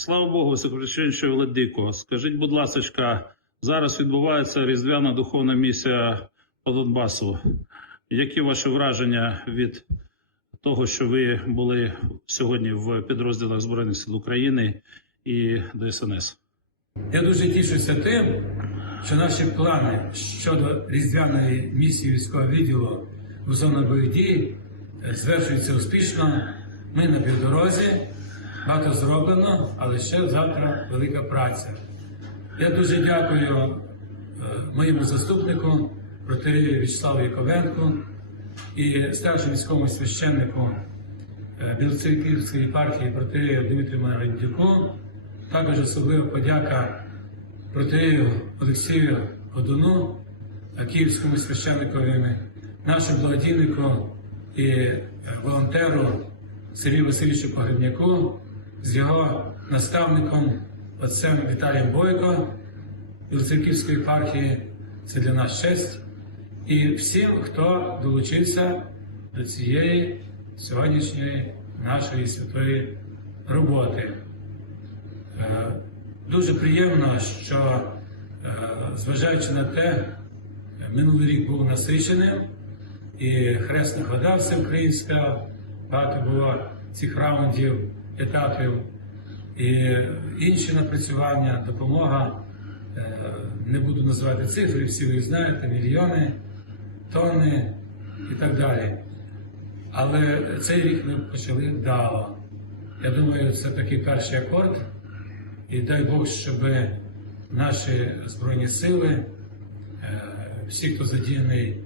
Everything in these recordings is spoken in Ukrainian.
Слава Богу, Високопрещенчий Владико. Скажіть, будь ласка, зараз відбувається різдвяна духовна місія по Донбасу. Які ваші враження від того, що ви були сьогодні в підрозділах Збройних сил України і ДСНС? Я дуже тішуся тим, що наші плани щодо різдвяної місії військового відділу в зону бойових дій е, звершуються успішно. Ми на півдорозі, багато зроблено, але ще завтра велика праця. Я дуже дякую е, моєму заступнику, протерію Вячеславу Яковенку і старшому військовому священнику е, Білоцерківської єпархії протерію Дмитрію Марандюку. Також особлива подяка протею Олексію Годуну, е, київському священникові, нашому благодійнику і волонтеру Сергію Васильовичу Погребняку з його наставником, отцем Віталієм Бойко Білоцерківської єпархії. Це для нас честь. І всім, хто долучився до цієї сьогоднішньої нашої святої роботи. Е, Дуже приємно, що е, зважаючи на те, минулий рік був насиченим, і хресна вода всеукраїнська, багато було цих раундів, етапів, і інші напрацювання, допомога. е, Не буду називати цифри, всі ви знаєте, мільйони, тонни і так далі. Але цей рік ми почали вдало. Я думаю, це такий перший акорд. І дай Бог, щоб наші Збройні сили, е, всі, хто задіяний е,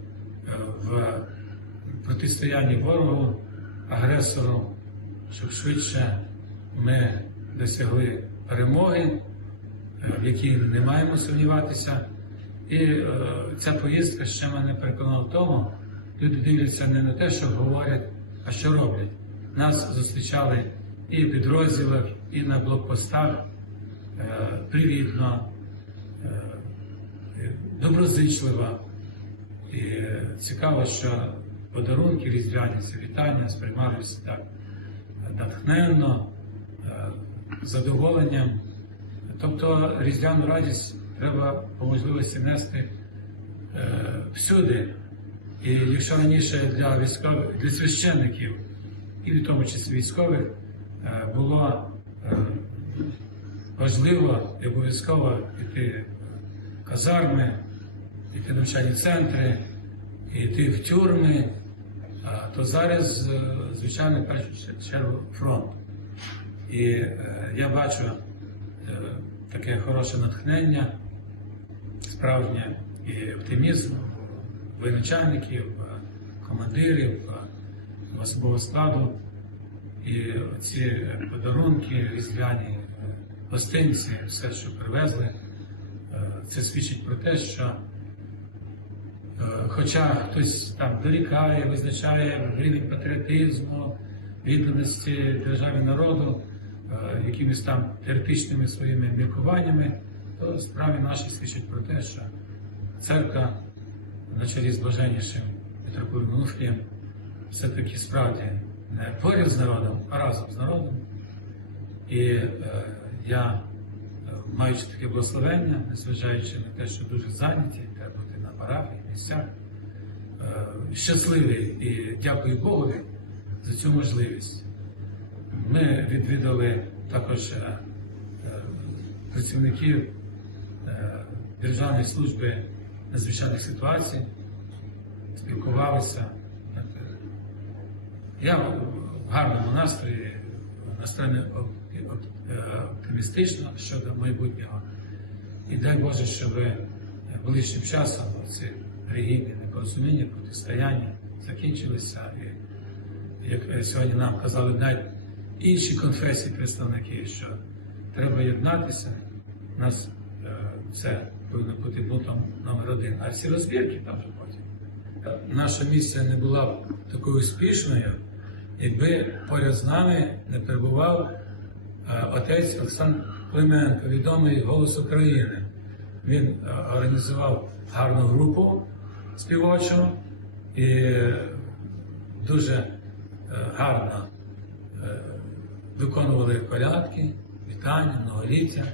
в протистоянні ворогу, агресору, щоб швидше ми досягли перемоги, е, в якій не маємо сумніватися. І е, ця поїздка ще мене переконала в тому, люди дивляться не на те, що говорять, а що роблять. Нас зустрічали і в підрозділах, і на блокпостах е, привітно, е, доброзичливо. І е, цікаво, що подарунки різдвяні, вітання сприймалися так натхненно, задоволенням. Тобто різдвяну радість треба по можливості нести е, всюди. І якщо раніше для військових, для священників, і в тому числі військових, е, було е, важливо і обов'язково йти в казарми, йти в навчальні центри, йти в тюрми, то зараз, е, звичайно, в першу чергу фронт. І е, я бачу е, таке хороше натхнення, справжнє і оптимізм воєначальників, командирів, особового складу. І ці подарунки різдвяні, гостинці, все, що привезли, е, це свідчить про те, що хоча хтось там дорікає, визначає рівень патріотизму, відданості державі народу, якимись там теоретичними своїми міркуваннями, то справи наші свідчать про те, що церква на чолі з блаженнішим митрополитом Онуфрієм все-таки справді не поряд з народом, а разом з народом. І е, я, е, маючи таке благословення, незважаючи на те, що дуже зайняті, треба бути на парафії, місцях, е, щасливий і дякую Богові за цю можливість. Ми відвідали також е, е, працівників е, Державної служби надзвичайних ситуацій, спілкувалися. Я в гарному настрої, настроєний оп- оп- оптимістично щодо майбутнього. І дай Боже, щоб ближчим часом ці релігійні непорозуміння, протистояння закінчилися. І як сьогодні нам казали навіть інші конфесії представники, що треба єднатися, нас е, це повинно бути пунктом номер один. А всі розбірки там вже потім. Е, Наша місія не була б такою успішною, якби поряд з нами не перебував е, отець Олександр Клименко, відомий голос України. Він організував гарну групу співочу і дуже гарно виконували колядки, процвітання, многоліття.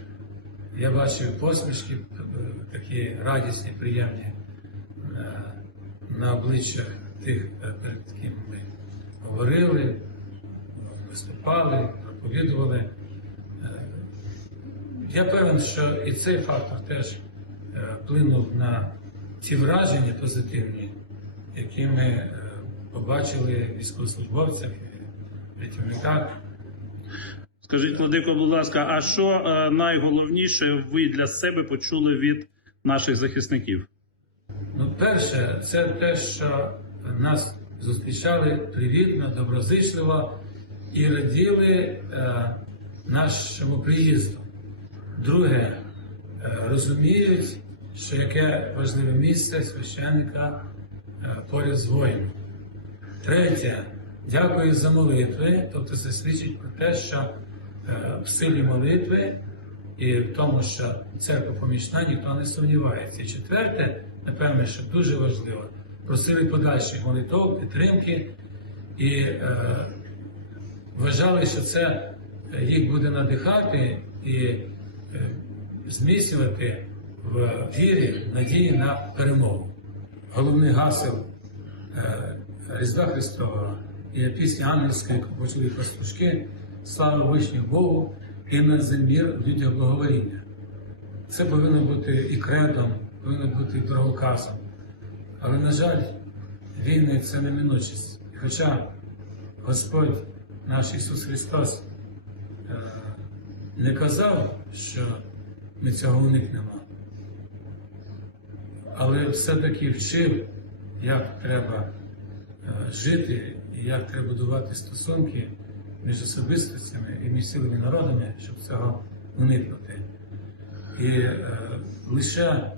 Я бачив посмішки такі радісні, приємні е, на обличчях тих, е, перед ким ми говорили, виступали, проповідували. Е, Я певен, що і цей фактор теж вплинув на ті враження позитивні, які ми побачили військовослужбовцях, рятівниках. Скажіть, Владико, будь ласка, а що е, найголовніше ви для себе почули від наших захисників? Ну, перше, це те, що нас зустрічали привітно, доброзичливо і раділи е, нашому приїзду. Друге, е, розуміють, що яке важливе місце священника е, поряд з воїном. Третє, дякую за молитви, тобто це свідчить про те, що в силі молитви і в тому, що церква помічна, ніхто не сумнівається. І четверте, напевне, що дуже важливо, просили подальших молитов, підтримки і е, вважали, що це е, їх буде надихати і е, зміцнювати в вірі, надії на перемогу. Головний гасел е, Різдва Христового і пісня ангельська, яку почули пастушки, слава вишню Богу і на землі людях благовоління. Це повинно бути і кредом, повинно бути і дороговказом. Але, на жаль, війни це неминучість. Хоча Господь наш Ісус Христос е, не казав, що ми цього уникнемо, але все-таки вчив, як треба е, жити і як треба будувати стосунки між особистостями і між цілими народами, щоб цього уникнути. І е, лише е,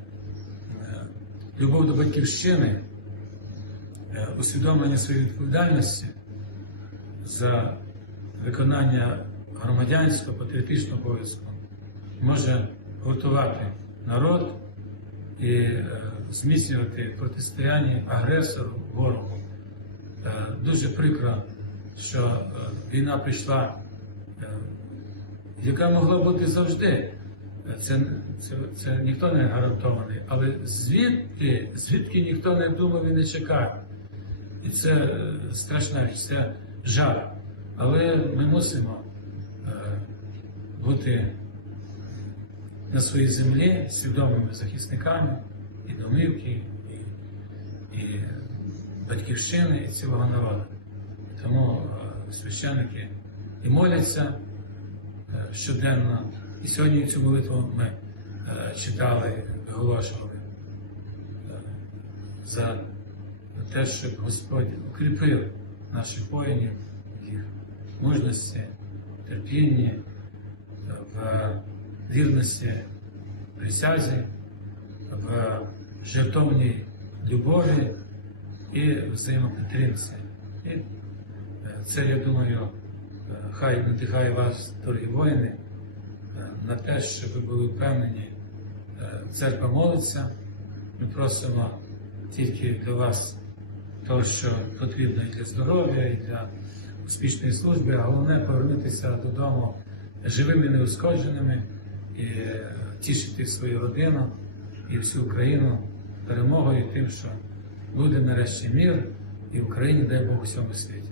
любов до батьківщини, е, усвідомлення своєї відповідальності за виконання громадянського патріотичного обов'язку може гуртувати народ і е, зміцнювати протистояння агресору, ворогу. Е, Дуже прикро, що е, війна прийшла, е, яка могла бути завжди. Це, це, це ніхто не гарантований, але звідки, звідки ніхто не думав і не чекав. І це е, страшна річ, це жах. Але ми мусимо бути на своїй землі свідомими захисниками і домівки, і, і батьківщини, і цілого народу. Тому е, священники і моляться е, щоденно. І сьогодні цю молитву ми е, читали, виголошували за те, щоб Господь укріпив наших воїнів, їх мужності, терпінні, в вірності присязі, в жертовній любові і взаємопідтримці. Це, я думаю, е, хай надихає вас, дорогі воїни, е, на те, щоб ви були впевнені, е, церква молиться. Ми просимо тільки для вас того, що потрібно і для здоров'я, і для успішної служби, а головне повернутися додому живими, неушкодженими і тішити свою родину і всю Україну перемогою тим, що буде нарешті мир і в Україні, дай Бог, у всьому світі.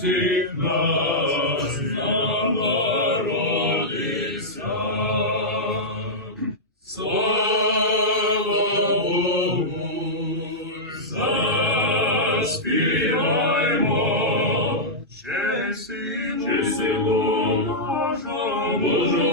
всіх нас, народився. Слава Богу, Божому